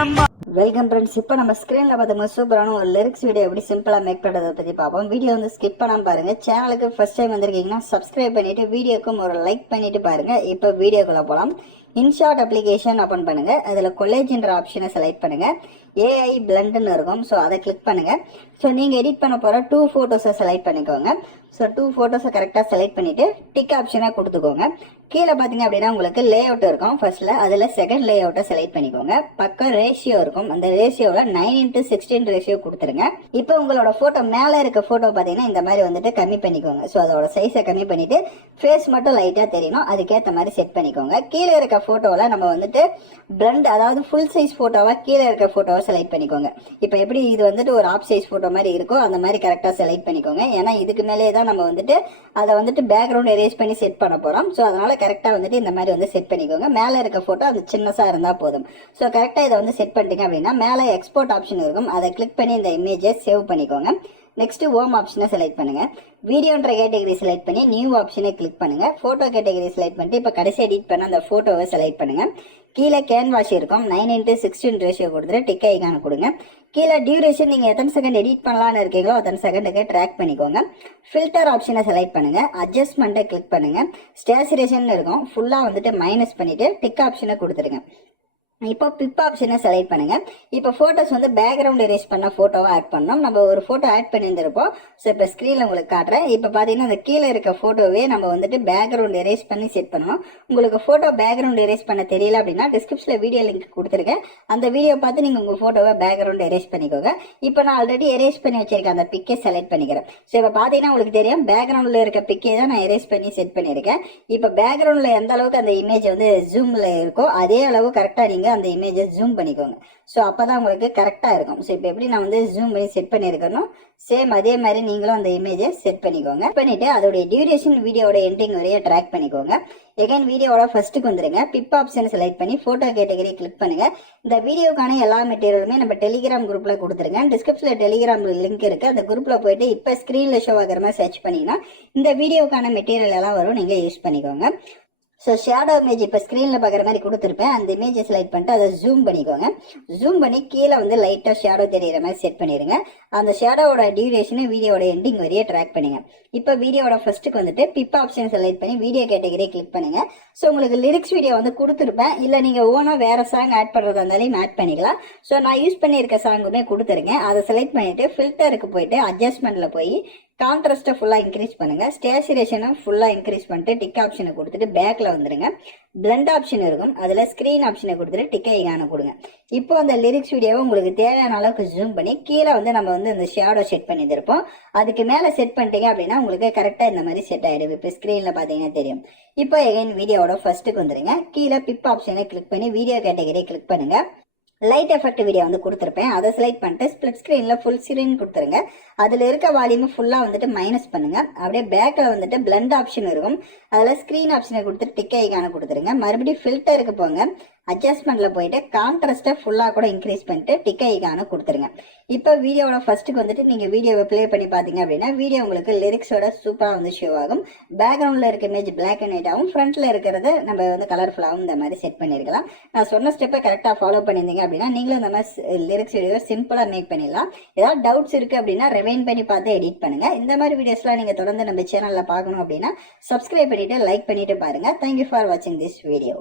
Welcome friends. இப்போ நம்ம ஸ்க்ரீனில் பார்த்தோம்னா சூப்பரான ஒரு லிரிக்ஸ் வீடியோ எப்படி சிம்பிளாக மேக் பண்ணுறதை பற்றி பார்ப்போம். வீடியோ வந்து ஸ்கிப் பண்ணாமல் பாருங்கள். சேனலுக்கு ஃபர்ஸ்ட் டைம் வந்திருக்கீங்கன்னா சப்ஸ்கிரைப் பண்ணிவிட்டு வீடியோக்கும் ஒரு லைக் பண்ணிவிட்டு பாருங்கள். இப்போ வீடியோக்குள்ளே போகலாம். இன்ஷாட் அப்ளிகேஷன் ஓப்பன் பண்ணுங்கள். அதில் கொலேஜ்ன்ற ஆப்ஷனை செலக்ட் பண்ணுங்கள். ஏஐ பிளண்டுன்னு இருக்கும். ஸோ அதை கிளிக் பண்ணுங்கள். ஸோ நீங்கள் எடிட் பண்ண போகிற 2 ஃபோட்டோஸை செலக்ட் பண்ணிக்கோங்க. ஸோ 2 ஃபோட்டோஸை கரெக்டாக செலக்ட் பண்ணிவிட்டு டிக் ஆப்ஷனை கொடுத்துக்கோங்க. கீழே பார்த்தீங்க அப்படின்னா உங்களுக்கு லே அவுட் இருக்கும். ஃபர்ஸ்ட்ல அதில் செகண்ட் லே அவுட்டை செலக்ட் பண்ணிக்கோங்க. பக்கம் ரேஷியோ இருக்கும். அந்த ரேஷியோவில் 9:16 ரேஷியோ கொடுத்துருங்க. இப்போ உங்களோட ஃபோட்டோ மேலே இருக்க ஃபோட்டோ பார்த்தீங்கன்னா இந்த மாதிரி வந்துட்டு கம்மி பண்ணிக்கோங்க. ஸோ அதோட சைஸை கம்மி பண்ணிட்டு ஃபேஸ் மட்டும் லைட்டாக தெரியணும். அதுக்கேற்ற மாதிரி செட் பண்ணிக்கோங்க. கீழே இருக்க ஃபோட்டோவில் நம்ம வந்துட்டு பிளண்ட், அதாவது ஃபுல் சைஸ் ஃபோட்டோவை கீழே இருக்க ஃபோட்டோவை செலக்ட் பண்ணிக்கோங்க. இப்போ எப்படி இது வந்துட்டு ஒரு ஆஃப் சைஸ் ஃபோட்டோ மாதிரி இருக்கோ அந்த மாதிரி கரெக்டாக செலக்ட் பண்ணிக்கோங்க. ஏன்னா இதுக்கு மேலே தான் நம்ம வந்துட்டு அதை வந்துட்டு பேக்ரவுண்ட் எரேஸ் பண்ணி செட் பண்ண போகிறோம். ஸோ அதனால கரெக்டாக வந்துட்டு இந்த மாதிரி வந்து செட் பண்ணிக்கோங்க. மேலே இருக்க ஃபோட்டோ அது சின்னதாக இருந்தால் போதும். ஸோ கரெக்டாக இதை வந்து செட் பண்ணிட்டீங்க அப்படின்னா மேலே எக்ஸ்போர்ட் ஆப்ஷன் இருக்கும். அதை கிளிக் பண்ணி இந்த இமேஜை சேவ் பண்ணிக்கோங்க. நெக்ஸ்ட் ஹோம் ஆப்ஷனை செலக்ட் பண்ணுங்க. வீடியோன்ற கேட்டகரி செலக்ட் பண்ணி நியூ ஆப்ஷனை கிளிக் பண்ணுங்க. போட்டோ கேட்டகரி செலக்ட் பண்ணிட்டு இப்போ கடைசி எடிட் பண்ண அந்த போட்டோவை செலக்ட் பண்ணுங்க. கீழே கேன்வாஷ் இருக்கும். 9:16 ரேஷியோ கொடுத்துட்டு டிக் ஐகான கொடுங்க. கீழே டியூரேஷன் நீங்கள் எத்தனை செகண்ட் எடிட் பண்ணலான்னு இருக்கீங்களோ அத்தனை செகண்டுக்கு ட்ராக் பண்ணிக்கோங்க. ஃபில்டர் ஆப்ஷனை செலக்ட் பண்ணுங்க. அட்ஜஸ்ட்மெண்ட்டை கிளிக் பண்ணுங்க. ஸ்டேச்சுரேஷன் இருக்கும். ஃபுல்லாக வந்துட்டு மைனஸ் பண்ணிட்டு டிக் ஆப்ஷனை கொடுத்துருங்க. இப்போ பிப் ஆப்ஷனை செலக்ட் பண்ணுங்க. இப்போ போட்டோஸ் வந்து பேக்ரவுண்ட் எரேஸ் பண்ண போட்டோவை ஆட் பண்ணோம். நம்ம ஒரு போட்டோ ஆட் பண்ணியிருந்திருப்போம். ஸோ இப்போ ஸ்க்ரீனில் உங்களுக்கு காட்டுறேன். இப்போ பார்த்தீங்கன்னா அந்த கீழே இருக்க போட்டோவே நம்ம வந்துட்டு பேக்ரவுண்ட் எரேஸ் பண்ணி செட் பண்ணணும். உங்களுக்கு போட்டோ பேக்ரவுண்ட் எரேஸ் பண்ண தெரியல அப்படின்னா டிஸ்கிரிப்ஷனில் வீடியோ லிங்க் கொடுத்துருக்கேன். அந்த வீடியோ பார்த்து நீங்கள் உங்கள் போட்டோவை பேக்ரவுண்ட் எரேஸ் பண்ணிக்கோங்க. இப்போ நான் ஆல்ரெடி எரேஸ் பண்ணி வச்சிருக்கேன். அந்த பிக்கை செலக்ட் பண்ணிக்கிறேன். ஸோ இப்போ பார்த்தீங்கன்னா உங்களுக்கு தெரியும் பேக்ரவுண்டில் இருக்க பிக்கே தான் நான் எரேஸ் பண்ணி செட் பண்ணியிருக்கேன். இப்போ பேக்ரவுண்டில் எந்த அளவுக்கு அந்த இமேஜ் வந்து ஜூமில் இருக்கோ அதே அளவு கரெக்டாக நீங்கள் அந்த இமேஜை ஜூம் பண்ணிக்கோங்க. ஸோ அப்போதான் உங்களுக்கு கரெக்டாக இருக்கும். ஸோ இப்போ எப்படி நான் வந்து ஜூம் பண்ணி செட் பண்ணியிருக்கணும் சேம் அதே மாதிரி நீங்களும் அந்த இமேஜை செட் பண்ணிக்கோங்க. பண்ணிட்டு அதோடைய டியூரேஷன் வீடியோட எண்டிங் வரைய ட்ராக் பண்ணிக்கோங்க. எகைன் வீடியோட ஃபர்ஸ்ட்டுக்கு வந்துருங்க. பிப் ஆப்ஷன் செலக்ட் பண்ணி போட்டோ கேட்டகரி கிளிக் பண்ணுங்க. இந்த வீடியோக்கான எல்லா மெட்டீரியலுமே நம்ம டெலிகிராம் குரூப்ல கொடுத்துருங்க. டிஸ்கிரிப்ஷனில் டெலிகிராம் லிங்க் இருக்கு. அந்த குரூப்ல போயிட்டு இப்போ ஸ்கிரீன்ல ஷோ ஆகிற மாதிரி சர்ச் பண்ணீங்கன்னா இந்த வீடியோக்கான மெட்டீரியல் எல்லாம் வரும். நீங்க யூஸ் பண்ணிக்கோங்க. ஸோ ஷேடோ இமேஜ் இப்போ ஸ்க்ரீனில் பார்க்குற மாதிரி கொடுத்துருப்பேன். அந்த இமேஜை செலக்ட் பண்ணிட்டு அதை ஜூம் பண்ணிக்கோங்க. ஜூம் பண்ணி கீழே வந்து லைட்டாக ஷேடோ தெரிகிற மாதிரி செட் பண்ணிடுங்க. அந்த ஷேடோவோட டியூரேஷனை வீடியோட எண்டிங் வரையே ட்ராக் பண்ணுங்க. இப்போ வீடியோட ஃபர்ஸ்ட்டுக்கு வந்துட்டு பிப் ஆப்ஷன் செலக்ட் பண்ணி வீடியோ கேட்டகரி கிளிக் பண்ணுங்க. ஸோ உங்களுக்கு லிரிக்ஸ் வீடியோ வந்து கொடுத்துருப்பேன். இல்லை நீங்கள் ஓனாக வேறு சாங் ஆட் பண்ணுறதா இருந்தாலும் ஆட் பண்ணிக்கலாம். ஸோ நான் யூஸ் பண்ணியிருக்க சாங்குமே கொடுத்துருங்க. அதை செலக்ட் பண்ணிவிட்டு ஃபில்டருக்கு போயிட்டு அட்ஜஸ்ட்மெண்ட்டில் போய் கான்ட்ராஸ்ட்டை ஃபுல்லாக இன்க்ரீஸ் பண்ணுங்க. ஸ்டேச்சுரேஷனை ஃபுல்லாக இன்க்ரீஸ் பண்ணிட்டு டிக் ஆப்ஷனை கொடுத்துட்டு பேக்கில் வந்துடுங்க. பிளண்ட் ஆப்ஷன் இருக்கும். அதில் ஸ்க்ரீன் ஆப்ஷனை கொடுத்துட்டு டிக் ஐகானை கொடுங்க. இப்போ அந்த லிரிக்ஸ் வீடியோவை உங்களுக்கு தேவையான அளவுக்கு ஜூம் பண்ணி கீழே வந்து நம்ம வந்து அந்த ஷேடோ செட் பண்ணியிருப்போம். அதுக்கு மேலே செட் பண்ணிட்டீங்க அப்படின்னா உங்களுக்கு கரெக்டாக இந்த மாதிரி செட் ஆகிடும். இப்போ ஸ்க்ரீனில் பார்த்தீங்கன்னா தெரியும். இப்போ எகைன் வீடியோட ஃபர்ஸ்ட்டுக்கு வந்துடுங்க. கீழே பிப் ஆப்ஷனை கிளிக் பண்ணி வீடியோ கேட்டகரி கிளிக் பண்ணுங்க. லைட் எஃபெக்ட் வீடியோ வந்து கொடுத்துருப்பேன். அதை செலக்ட் பண்ணிட்டு ஸ்பிளிட் ஸ்க்ரீனில் ஃபுல் ஸ்க்ரீன் கொடுத்துருங்க. அதில் இருக்க வால்யூமை ஃபுல்லாக வந்துட்டு மைனஸ் பண்ணுங்க. அப்படியே பேக்கில் வந்துட்டு பிளண்ட் ஆப்ஷன் இருக்கும். அதில் ஸ்க்ரீன் ஆப்ஷனை கொடுத்துட்டு டிக் ஐகானை கொடுத்துருங்க. மறுபடியும் ஃபில்டருக்கு போங்க. அட்ஜஸ்ட்மெண்ட்டில் போயிட்டு கான்ட்ராஸ்ட்டை ஃபுல்லாக கூட இன்க்ரீஸ் பண்ணிட்டு டிக் ஐகானை கொடுத்துருங்க. இப்போ வீடியோட ஃபர்ஸ்ட்டுக்கு வந்துட்டு நீங்கள் வீடியோவை ப்ளே பண்ணி பார்த்தீங்க அப்படின்னா வீடியோ உங்களுக்கு லிரிக்ஸோட சூப்பராக வந்து ஷோ ஆகும். பேக்ரவுண்டில் இருக்க இமேஜ் பிளாக் அண்ட் ஒயிட் ஆகும். ஃப்ரண்ட்டில் இருக்கிறத நம்ம வந்து கலர்ஃபுல்லாகவும் இந்த மாதிரி செட் பண்ணியிருக்கலாம். நான் சொன்ன ஸ்டெப்பை கரெக்டாக ஃபாலோ பண்ணியிருந்தீங்க அப்படின்னா நீங்களும் இந்த மாதிரி லிரிக்ஸ் வீடியோ சிம்பிளாக மேக் பண்ணிடலாம். ஏதாவது டவுட்ஸ் இருக்குது அப்படின்னா ரிவைண்ட் பண்ணி பார்த்து எடிட் பண்ணுங்கள். இந்த மாதிரி வீடியோஸ்லாம் நீங்கள் தொடர்ந்து நம்ம சேனலில் பார்க்கணும் அப்படின்னா சப்ஸ்கிரைப் பண்ணிவிட்டு லைக் பண்ணிவிட்டு பாருங்கள். தேங்க்யூ ஃபார் வாட்சிங் திஸ் வீடியோ.